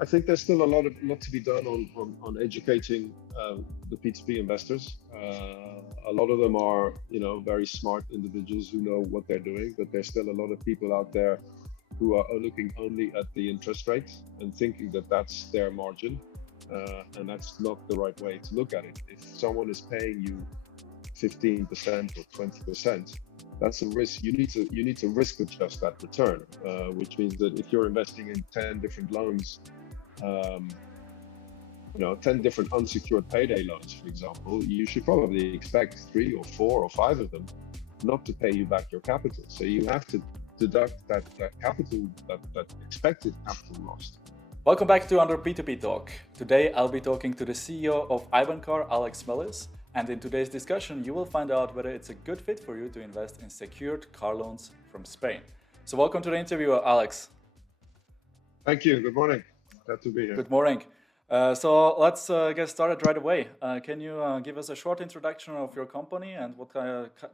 I think there's still a lot to be done on educating the P2P investors. A lot of them are, very smart individuals who know what they're doing, but there's still a lot of people out there who are looking only at the interest rate and thinking that that's their margin, and that's not the right way to look at it. If someone is paying you 15% or 20%, that's a risk. You need to risk adjust that return, which means that if you're investing in 10 different loans, 10 different unsecured payday loans, for example, you should probably expect 3 or 4 or 5 of them not to pay you back your capital. So you have to deduct that capital, that expected capital lost. Welcome back to Under P2P Talk. Today I'll be talking to the CEO of Ibancar, Melis, and in today's discussion you will find out whether it's a good fit for you to invest in secured car loans from Spain. So welcome to the interview, Alex. Thank you. Good morning. Glad to be here. Good morning. So let's get started right away. Can you give us a short introduction of your company and what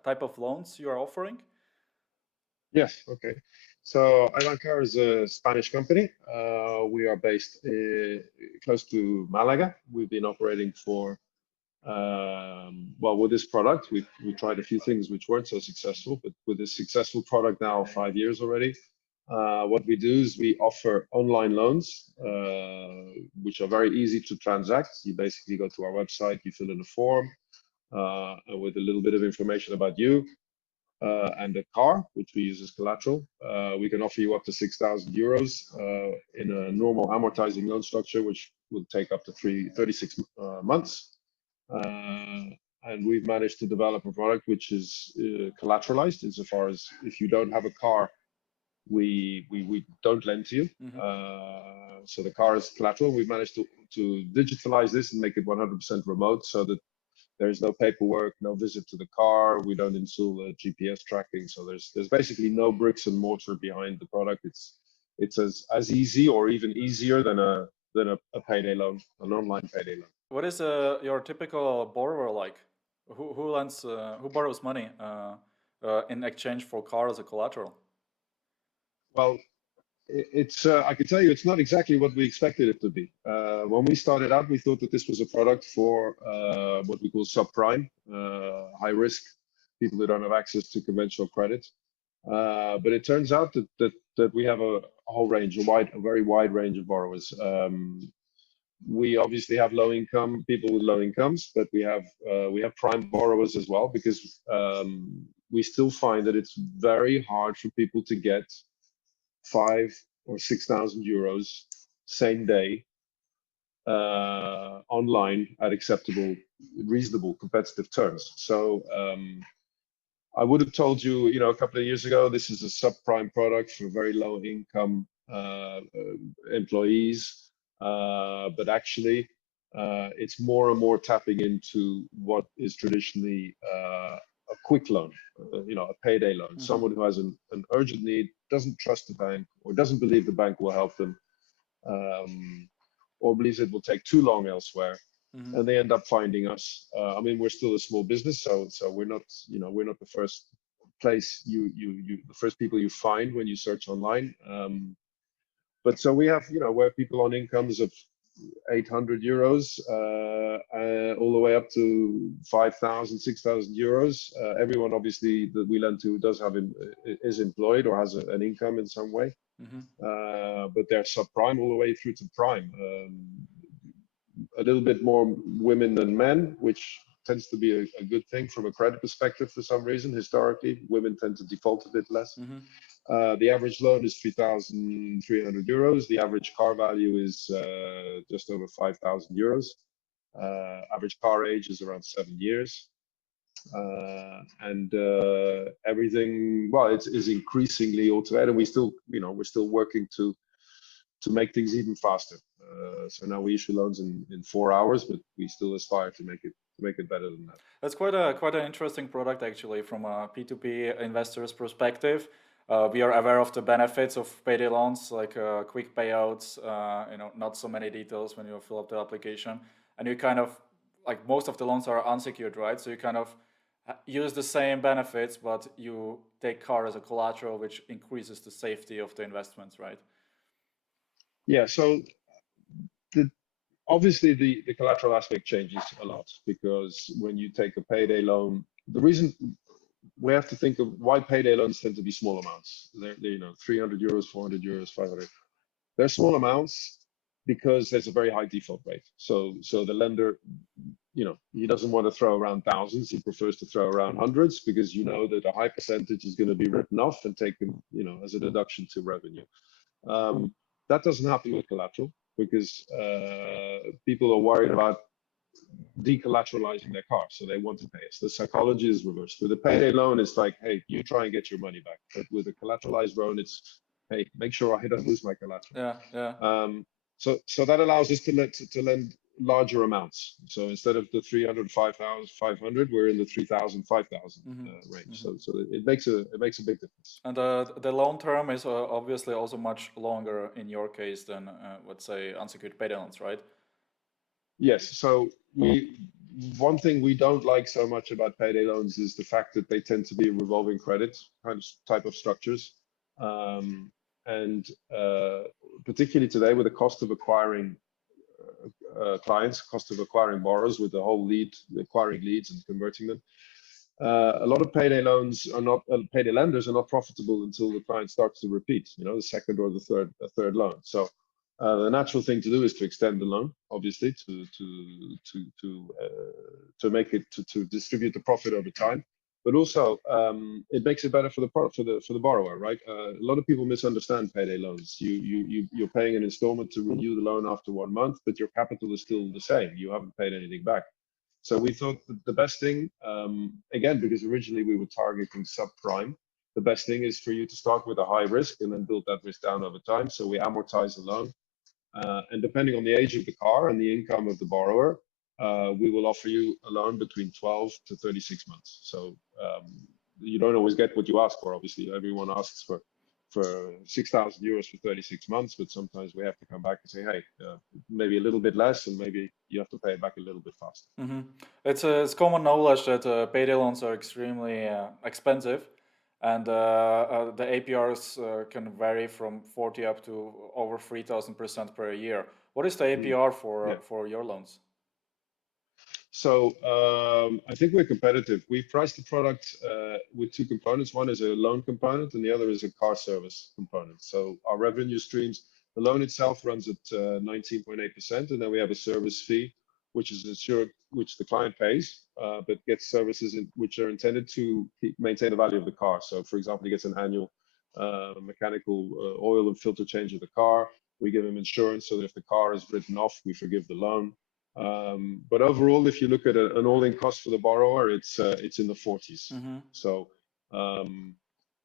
type of loans you are offering? Yes, okay. So Ibancar is a Spanish company. We are based close to Malaga. We've been operating for, with this product, we tried a few things which weren't so successful, but with this successful product now 5 years already, what we do is we offer online loans, which are very easy to transact. You basically go to our website, you fill in a form with a little bit of information about you and a car, which we use as collateral. We can offer you up to 6,000 euros in a normal amortizing loan structure, which will take up to 36 months. And we've managed to develop a product which is collateralized insofar as if you don't have a car, we don't lend to you. So the car is collateral. We've managed to digitalize this and make it 100% remote so that there's no paperwork, no visit to the car. We don't install GPS tracking. So there's basically no bricks and mortar behind the product. It's as easy or even easier than a payday loan, an online payday loan. What is your typical borrower like? Who borrows money in exchange for car as a collateral? Well, I can tell you, it's not exactly what we expected it to be. When we started out, we thought that this was a product for what we call subprime, high risk, people who don't have access to conventional credit. But it turns out that we have a whole range, a very wide range of borrowers. We obviously have people with low incomes, but we have prime borrowers as well, because we still find that it's very hard for people to get 5,000 or 6,000 euros same day online at acceptable, reasonable, competitive terms. So I would have told you, a couple of years ago, this is a subprime product for very low income employees, but actually it's more and more tapping into what is traditionally a quick loan, a payday loan. Someone who has an urgent need, doesn't trust the bank, or doesn't believe the bank will help them, or believes it will take too long elsewhere, and they end up finding us. I mean, we're still a small business, so we're not the first place the first people you find when you search online. But so we have, where people on incomes of 800 euros all the way up to 5,000, 6,000 euros. Everyone obviously that we lend to is employed or has an income in some way. But they're subprime all the way through to prime. A little bit more women than men, which tends to be a good thing from a credit perspective for some reason. Historically, women tend to default a bit less. The average loan is 3,300 euros. The average car value is just over 5,000 euros. Average car age is around 7 years. And everything, it's increasingly automated. And we're still working to make things even faster. So now we issue loans in 4 hours, but we still aspire to make it better than that. That's quite an interesting product actually from a P2P investor's perspective. We are aware of the benefits of payday loans, like quick payouts, not so many details when you fill up the application, and you kind of, like, most of the loans are unsecured, right? So you kind of use the same benefits, but you take car as a collateral, which increases the safety of the investments, right? Yeah. So obviously the collateral aspect changes a lot, because when you take a payday loan, the reason we have to think of why payday loans tend to be small amounts. They're 300 euros, 400 euros, 500. They're small amounts because there's a very high default rate. So the lender, he doesn't want to throw around thousands. He prefers to throw around hundreds, because that a high percentage is going to be written off and taken, as a deduction to revenue. That doesn't happen with collateral, because people are worried about decollateralizing their car, so they want to pay us. The psychology is reversed. With a payday loan, it's like, hey, you try and get your money back. But with a collateralized loan, it's, hey, make sure I don't lose my collateral. Yeah. So that allows us to lend larger amounts. So instead of the 300, 5,500, we're in the 3,000, 5,000 range. So it makes a big difference. And the loan term is obviously also much longer in your case than, let's say, unsecured payday loans, right? Yes. So one thing we don't like so much about payday loans is the fact that they tend to be revolving credit kind of type of structures. And particularly today, with the cost of acquiring clients, cost of acquiring borrowers, with the whole acquiring leads and converting them, a lot of payday loans are not, payday lenders are not profitable until the client starts to repeat, the second or the third loan. So the natural thing to do is to extend the loan, obviously, to make it to distribute the profit over time. But also, it makes it better for the borrower, right? A lot of people misunderstand payday loans. You're paying an installment to renew the loan after 1 month, but your capital is still the same. You haven't paid anything back. So we thought that the best thing, again, because originally we were targeting subprime, the best thing is for you to start with a high risk and then build that risk down over time. So we amortize the loan. And depending on the age of the car and the income of the borrower, we will offer you a loan between 12 to 36 months. So you don't always get what you ask for, obviously. Everyone asks for 6,000 euros for 36 months, but sometimes we have to come back and say, hey, maybe a little bit less, and maybe you have to pay it back a little bit faster. It's common knowledge that payday loans are extremely expensive, and the APRs can vary from 40 up to over 3,000% per year. What is the APR for your loans? So I think we're competitive. We priced the product with two components. One is a loan component, and the other is a car service component. So our revenue streams, the loan itself runs at 19.8%, and then we have a service fee, which is insured, which the client pays, but gets services which are intended to maintain the value of the car. So, for example, he gets an annual mechanical oil and filter change of the car. We give him insurance, so that if the car is written off, we forgive the loan. But overall, if you look at an all-in cost for the borrower, it's in the 40s. So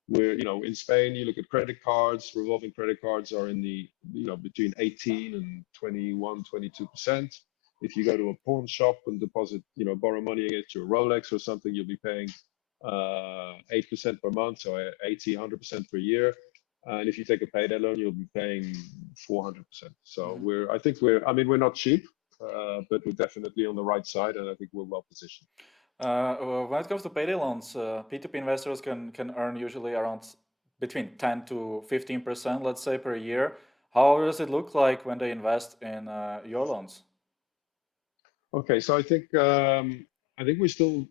we're, in Spain, you look at credit cards, revolving credit cards are in the, between 18 and 21, 22%. If you go to a pawn shop and deposit, borrow money against your Rolex or something, you'll be paying 8% per month, so 80, 100% per year. And if you take a payday loan, you'll be paying 400%. So we're not cheap. But we're definitely on the right side, and I think we're well positioned. When it comes to payday loans, P2P investors can earn usually around between 10 to 15%, let's say, per year. How does it look like when they invest in your loans? Okay, so I think we're still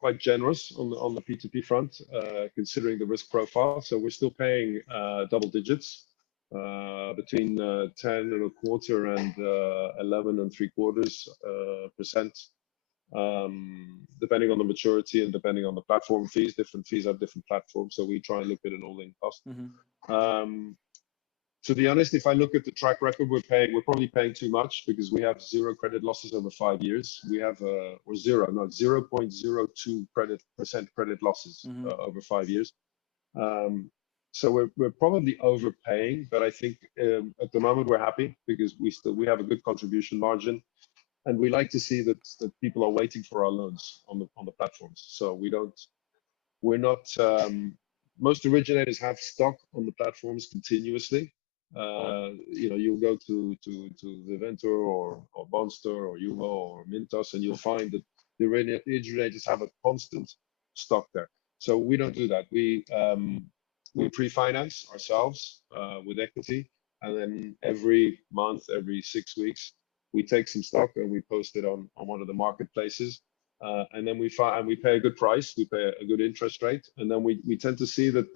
quite generous on the P2P front, considering the risk profile. So we're still paying double digits. Between 10 and a quarter and 11 and 3/4%, depending on the maturity and depending on the platform fees. Different fees have different platforms, so we try and look at an all-in cost. To be honest, if I look at the track record, we're probably paying too much, because we have 0 credit losses over 5 years. We have 0.02% credit losses over 5 years. So we're probably overpaying, but I think at the moment we're happy, because we have a good contribution margin, and we like to see that people are waiting for our loans on the platforms. So we're not. Most originators have stock on the platforms continuously. You'll go to Viventor or Bondster or IUVO or Mintos, and you'll find that the originators have a constant stock there. So we don't do that. We pre-finance ourselves with equity, and then every month, every 6 weeks, we take some stock and we post it on one of the marketplaces. And then we pay a good price, we pay a good interest rate, and then we tend to see that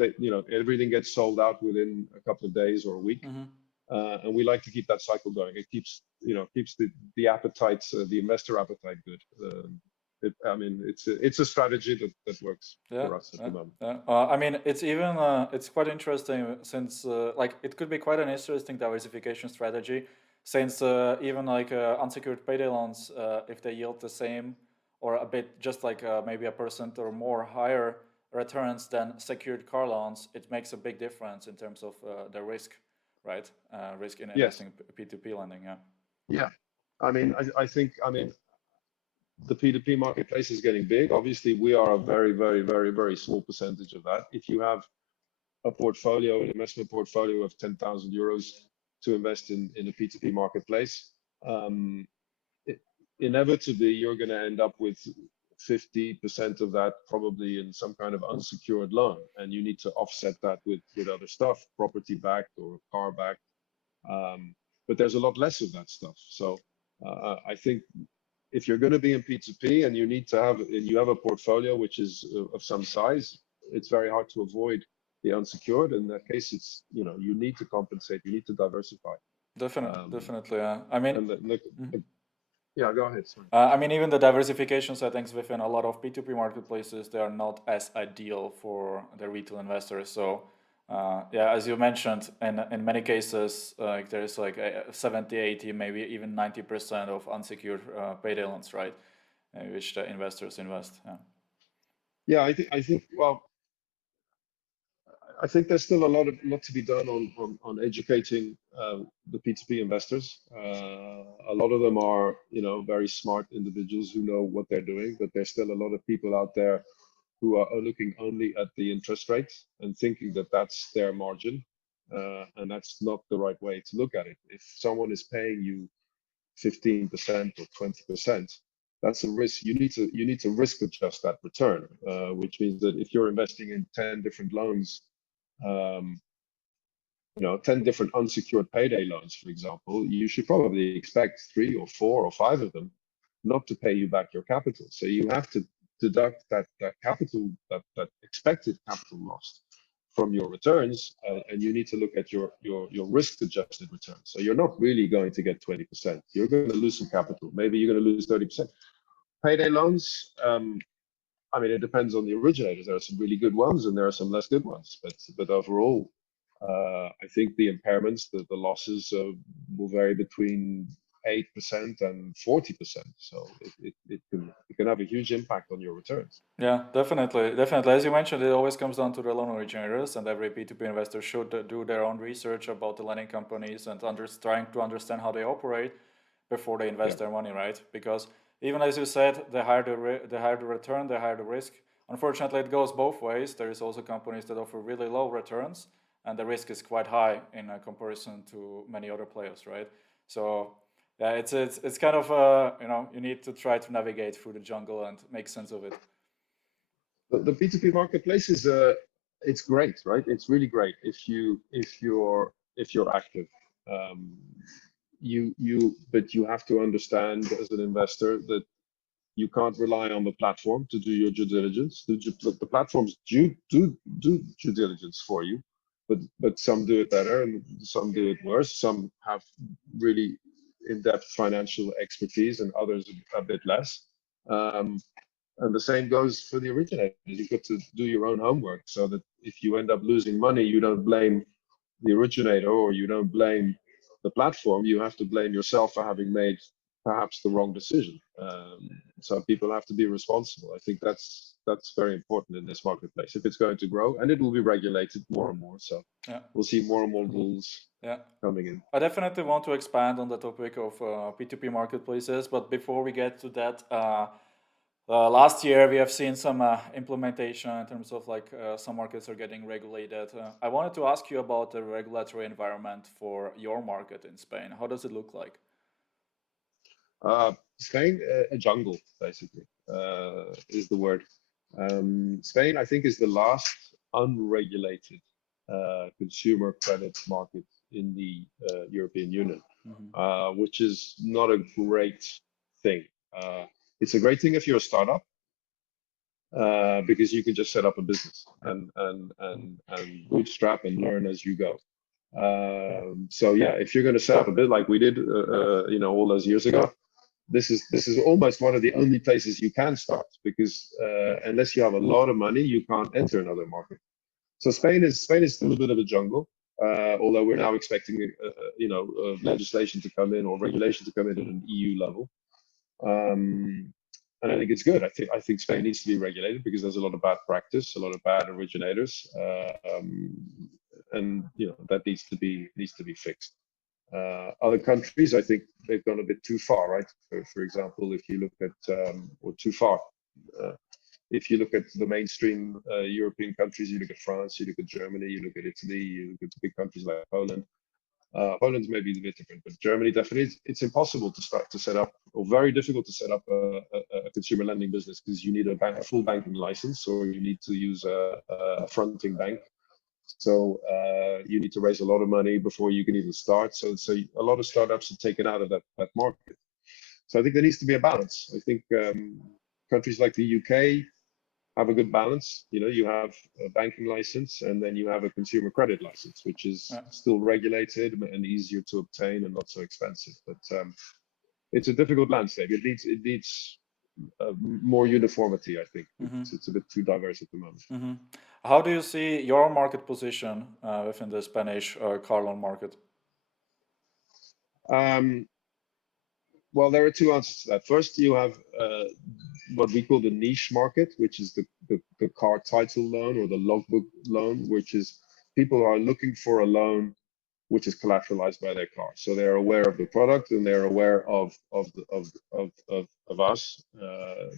everything gets sold out within a couple of days or a week. And we like to keep that cycle going. It keeps the appetite, the investor appetite good. It's a strategy that works for us at the moment. I mean, it's quite interesting since like it could be quite an interesting diversification strategy, since even like unsecured payday loans, if they yield the same or a bit just like maybe 1% or more higher returns than secured car loans, it makes a big difference in terms of the risk, right? Risk in investing P2P lending. Yeah, I think the P2P marketplace is getting big. Obviously, we are a very, very, very, very small percentage of that. If you have an investment portfolio of 10,000 euros to invest in a P2P marketplace, inevitably you're going to end up with 50% of that probably in some kind of unsecured loan, and you need to offset that with other stuff, property backed or car backed. But there's a lot less of that stuff. So I think if you're going to be in P2P and you have a portfolio which is of some size, it's very hard to avoid the unsecured. In that case, it's you need to compensate, you need to diversify. Definitely. I mean, yeah, go ahead. I mean, even the diversification settings within a lot of P2P marketplaces, they are not as ideal for the retail investors. So, as you mentioned, in many cases, like there's like 70, 80, maybe even 90% of unsecured payday loans, right, in which the investors invest. Yeah, I think well, I think there's still a lot to be done on educating the P2P investors. A lot of them are very smart individuals who know what they're doing, but there's still a lot of people out there who are looking only at the interest rate and thinking that that's their margin, and that's not the right way to look at it. If someone is paying you 15% or 20%, that's a risk. You need to risk adjust that return, which means that if you're investing in 10 different loans, 10 different unsecured payday loans, for example, you should probably expect 3 or 4 or 5 of them not to pay you back your capital. So you have to deduct that capital, that expected capital lost from your returns, and you need to look at your risk-adjusted return. So you're not really going to get 20%. You're going to lose some capital. Maybe you're going to lose 30%. Payday loans, it depends on the originators. There are some really good ones and there are some less good ones. But overall, I think the impairments, the losses will vary between 8% and 40%. So it can have a huge impact on your returns. Yeah, definitely. As you mentioned, it always comes down to the loan originators, and every P2P investor should do their own research about the lending companies and trying to understand how they operate before they invest their money, right? Because even as you said, the higher the return, the higher the risk. Unfortunately, it goes both ways. There is also companies that offer really low returns, and the risk is quite high in comparison to many other players, right? So yeah, it's kind of you need to try to navigate through the jungle and make sense of it. The P2P marketplace is it's great, right? It's really great if you're active. But you have to understand as an investor that you can't rely on the platform to do your due diligence. The platforms do due diligence for you, but some do it better and some do it worse. Some have really in-depth financial expertise and others a bit less. And the same goes for the originator. You've got to do your own homework so that if you end up losing money, you don't blame the originator or you don't blame the platform. You have to blame yourself for having made perhaps the wrong decision. So people have to be responsible. I think that's very important in this marketplace if it's going to grow, and it will be regulated more and more. So we'll see more and more rules coming in. I definitely want to expand on the topic of P2P marketplaces, but before we get to that, last year we have seen some implementation in terms of like some markets are getting regulated. I wanted to ask you about the regulatory environment for your market in Spain. How does it look like? Spain, a jungle, basically, is the word. Spain, I think, is the last unregulated consumer credit market in the European Union. which is not a great thing. It's a great thing if you're a startup, because you can just set up a business and bootstrap and learn as you go. So yeah, if you're going to set up a bit like we did, all those years ago, this is almost one of the only places you can start, because unless you have a lot of money, you can't enter another market. So Spain is still a bit of a jungle, although we're now expecting legislation to come in, or regulation to come in at an EU level. And I think it's good. I think Spain needs to be regulated, because there's a lot of bad practice, a lot of bad originators, and that needs to be fixed. Other countries, I think they've gone a bit too far, right? For example, if you look at or too far. If you look at the mainstream European countries, you look at France, you look at Germany, you look at Italy, you look at big countries like Poland. Poland's maybe a bit different, but Germany definitely, it's impossible to start to set up, or very difficult to set up a consumer lending business, because you need a full banking license, or you need to use a fronting bank. So you need to raise a lot of money before you can even start. So a lot of startups are taken out of that market. So I think there needs to be a balance. I think countries like the UK have a good balance. You have a banking license, and then you have a consumer credit license, which is still regulated and easier to obtain and not so expensive. But it's a difficult landscape. It needs more uniformity, I think. It's a bit too diverse at the moment. How do you see your market position within the Spanish car loan market? Well, there are two answers to that. First, you have what we call the niche market, which is the car title loan, or the logbook loan, which is people are looking for a loan which is collateralized by their car. So they're aware of the product, and they're aware of us,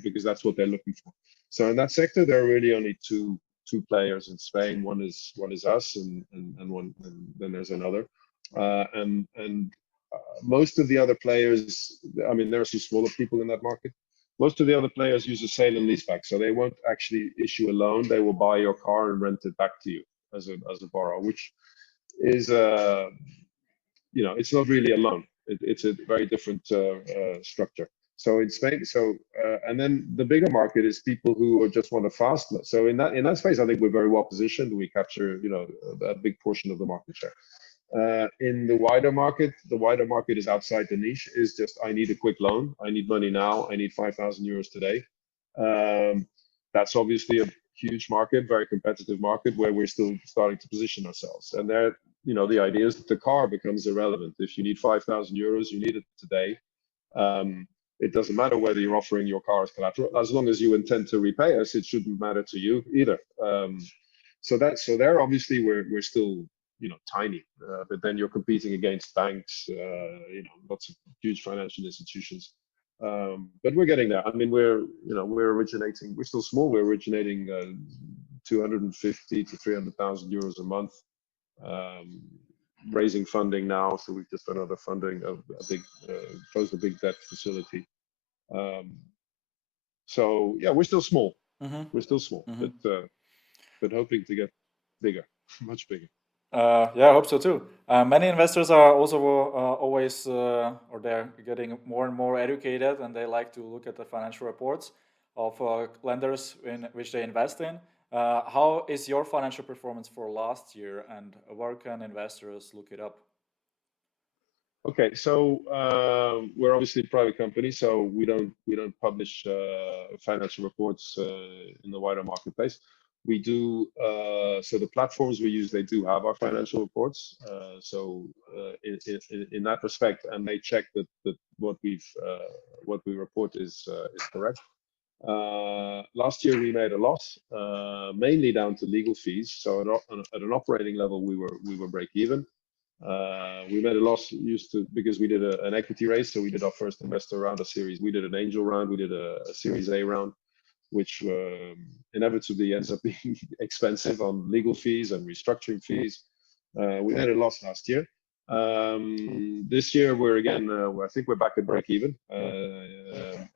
because that's what they're looking for. So in that sector, there are really only two players in Spain. One is us, and then there's another. Most of the other players, I mean, there are some smaller people in that market. Most of the other players use a sale and leaseback, so they won't actually issue a loan. They will buy your car and rent it back to you as a borrower, which is it's not really a loan. It's a very different structure. So in Spain, and then the bigger market is people who just want a fast loan. So in that space, I think we're very well positioned. We capture a big portion of the market share. In the wider market is outside the niche, is just, I need a quick loan. I need money now. I need 5,000 euros today. That's obviously a huge market, very competitive market, where we're still starting to position ourselves. And there, the idea is that the car becomes irrelevant. If you need 5,000 euros, you need it today. It doesn't matter whether you're offering your car as collateral. As long as you intend to repay us, it shouldn't matter to you either. So there, obviously, we're still tiny, but then you're competing against banks, lots of huge financial institutions. But we're getting there. I mean, we're originating. We're still small. We're originating 250 to 300,000 euros a month. Raising funding now, so we've just done another funding of closed a big debt facility. So yeah, we're still small. We're still small, but hoping to get bigger, much bigger. Yeah, I hope so too. Many investors are also always, or they're getting more and more educated, and they like to look at the financial reports of lenders in which they invest in. How is your financial performance for last year, and where can investors look it up? Okay, so we're obviously a private company, so we don't publish financial reports in the wider marketplace. We do, so the platforms we use, they do have our financial reports. So in that respect, and they check that what we report is correct. Last year we made a loss, mainly down to legal fees. So at an operating level, we were break even. We made a loss because we did an equity raise. So we did our first investor round, we did an angel round, we did a Series A round, which inevitably ends up being expensive on legal fees and restructuring fees. We made a loss last year. This year we're again, I think we're back at break even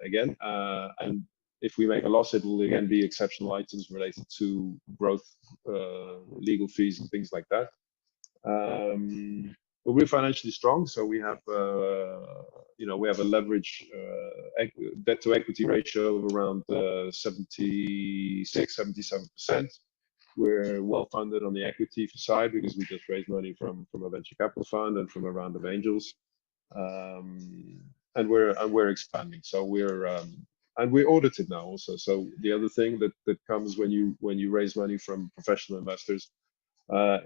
again. And if we make a loss, it will again be exceptional items related to growth, legal fees, and things like that. but we're financially strong, so we have we have a leverage debt to equity ratio of around 76-77%. We're well funded on the equity side because we just raised money from a venture capital fund and from a round of angels, and we're expanding. So we're audited now also. So the other thing that comes when you raise money from professional investors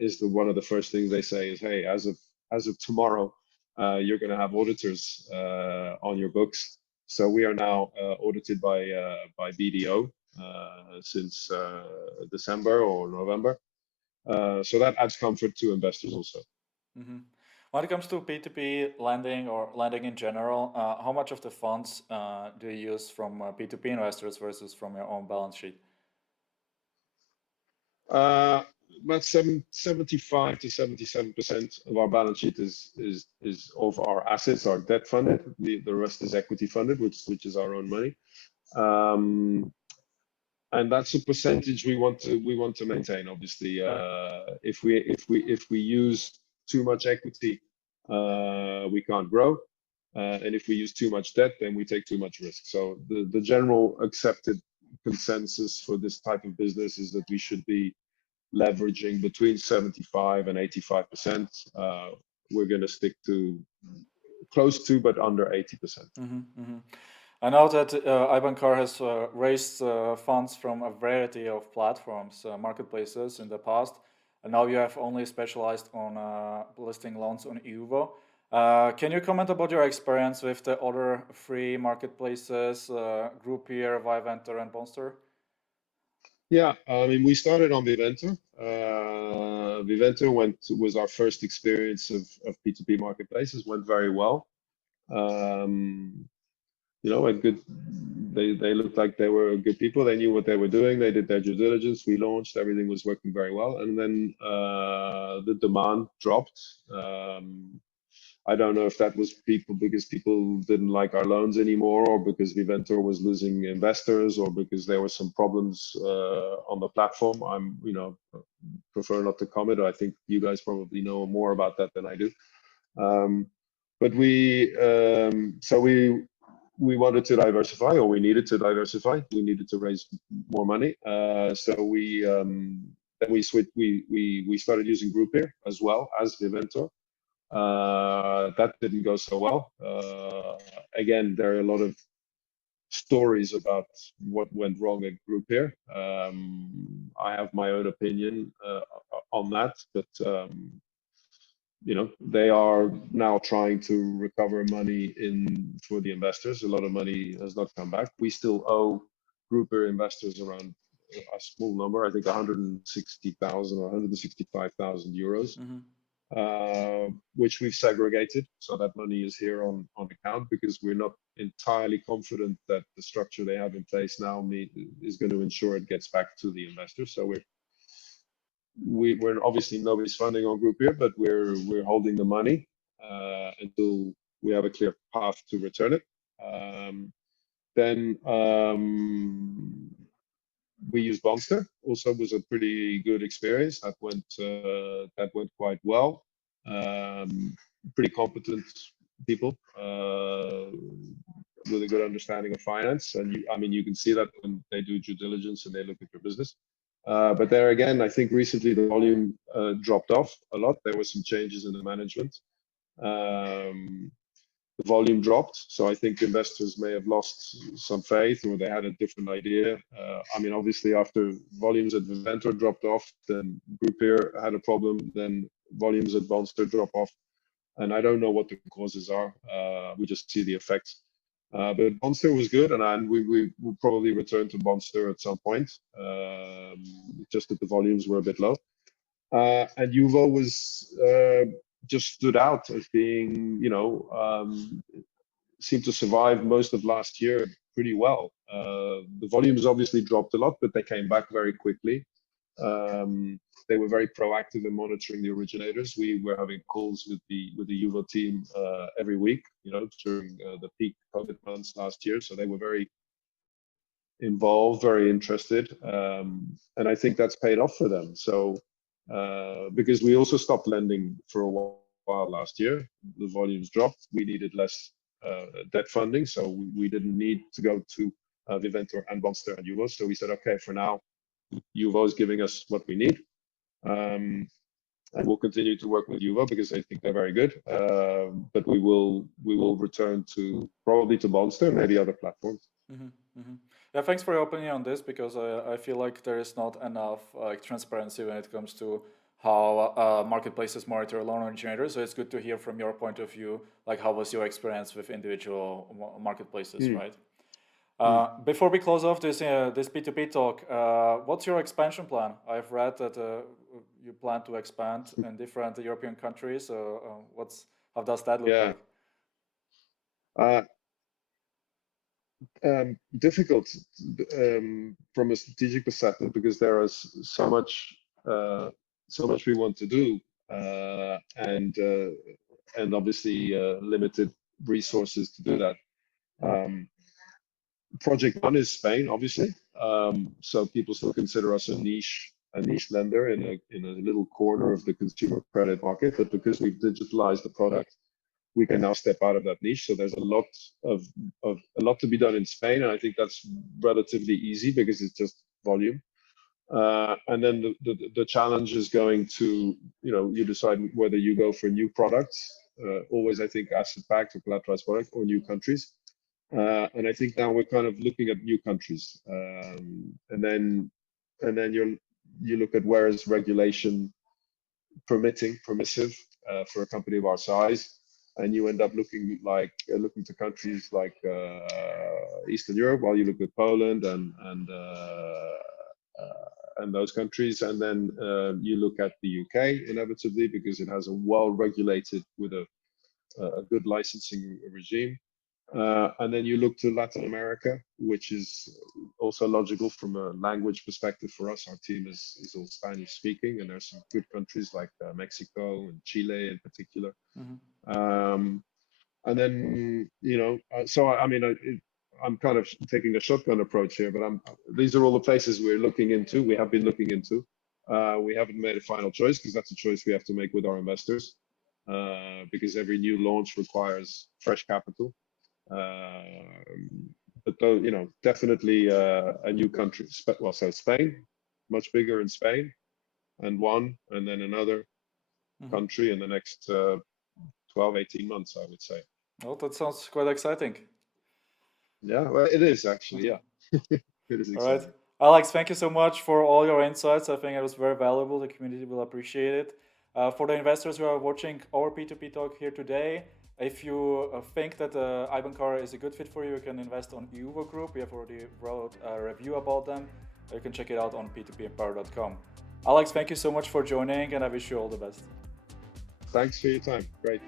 is one of the first things they say is, hey, as of tomorrow, you're going to have auditors on your books. So we are now audited by BDO since December or November. So that adds comfort to investors also. Mm-hmm. When it comes to P2P lending or lending in general, how much of the funds do you use from P2P investors versus from your own balance sheet? About 75 to 77% of our balance sheet is of our assets are debt funded. The rest is equity funded, which is our own money. And that's a percentage we want to maintain. Obviously, if we use too much equity, we can't grow, and if we use too much debt, then we take too much risk. So the general accepted consensus for this type of business is that we should be leveraging between 75 and 85%. We're going to stick to close to, but under 80%. Mm-hmm, mm-hmm. I know that Ibancar has raised funds from a variety of platforms, marketplaces in the past, and now you have only specialized on listing loans on IUVO. Can you comment about your experience with the other free marketplaces, Grupeer, Viventor, and Bondster? Yeah, I mean, we started on Viventor. Viventor was our first experience of P2P marketplaces, went very well. A good, they looked like they were good people. They knew what they were doing. They did their due diligence. We launched, everything was working very well. And then the demand dropped. I don't know if that was because people didn't like our loans anymore, or because Viventor was losing investors, or because there were some problems on the platform. I'm, prefer not to comment. I think you guys probably know more about that than I do. But we wanted to diversify, or we needed to diversify. We needed to raise more money. So then we switched. We started using Grupeer as well as Viventor. That didn't go so well. Again, there are a lot of stories about what went wrong at Grupeer. I have my own opinion on that, but they are now trying to recover money for the investors. A lot of money has not come back. We still owe Grupeer investors around a small number, I think 160,000 or 165,000 euros. Mm-hmm. Which we've segregated, so that money is here on account, because we're not entirely confident that the structure they have in place now is going to ensure it gets back to the investors. So we're obviously, nobody's funding on Grupeer, but we're holding the money until we have a clear path to return it. Then we used Bondster. Also was a pretty good experience. That went quite well. Pretty competent people with a good understanding of finance, and you can see that when they do due diligence and they look at your business. But there again, I think recently the volume dropped off a lot. There were some changes in the management. The volume dropped, so I think investors may have lost some faith, or they had a different idea. Obviously, after volumes at Viventor dropped off, then Grupeer had a problem, then volumes at Bondster drop off, and I don't know what the causes are. We just see the effects. But Bondster was good, and we will probably return to Bondster at some point, just that the volumes were a bit low. And IUVO was just stood out as being, seemed to survive most of last year pretty well. The volumes obviously dropped a lot, but they came back very quickly. They were very proactive in monitoring the originators. We were having calls with the IUVO team every week, during the peak COVID months last year. So they were very involved, very interested, and I think that's paid off for them. So because we also stopped lending for a while while last year. The volumes dropped. We needed less debt funding, so we didn't need to go to Viventor and Bondster and IUVO. So we said, okay, for now, IUVO is giving us what we need. And we'll continue to work with IUVO because I think they're very good. But we will return to probably to Bondster, maybe other platforms. Yeah, thanks for your opinion on this, because I feel like there is not enough transparency when it comes to how marketplaces monitor loan originators. So it's good to hear from your point of view, like how was your experience with individual marketplaces, right? Before we close off this P2P talk, what's your expansion plan? I've read that you plan to expand in different European countries. How does that look like? Difficult from a strategic perspective, because there is so much we want to do, and obviously limited resources to do that. Project one is Spain, obviously. So people still consider us a niche lender in a little corner of the consumer credit market, but because we've digitalized the product, we can now step out of that niche. So there's a lot to be done in Spain, and I think that's relatively easy because it's just volume. And then the challenge is going to, you decide whether you go for new products, always I think asset-backed or collateralized product, or new countries. And I think now we're kind of looking at new countries, and then you look at where is regulation permissive for a company of our size, and you end up looking to countries like Eastern Europe, while you look at Poland and those countries, and then you look at the UK inevitably, because it has a well-regulated with a good licensing regime. And then you look to Latin America, which is also logical from a language perspective for us. Our team is all Spanish speaking, and there's some good countries like Mexico and Chile in particular. And then, so I mean, I'm kind of taking a shotgun approach here, but these are all the places we're looking into. We have been looking into. We haven't made a final choice, because that's a choice we have to make with our investors, because every new launch requires fresh capital. But though, definitely a new country. Well, so Spain, much bigger in Spain, and then another country in the next 12, 18 months, I would say. Well, that sounds quite exciting. Yeah, well, it is actually, yeah. It is exciting. All right. Alex, thank you so much for all your insights. I think it was very valuable. The community will appreciate it. For the investors who are watching our P2P talk here today, if you think that Ibancar is a good fit for you, you can invest on IUVO Group. We have already wrote a review about them. You can check it out on p2pempire.com. Alex, thank you so much for joining, and I wish you all the best. Thanks for your time. Great.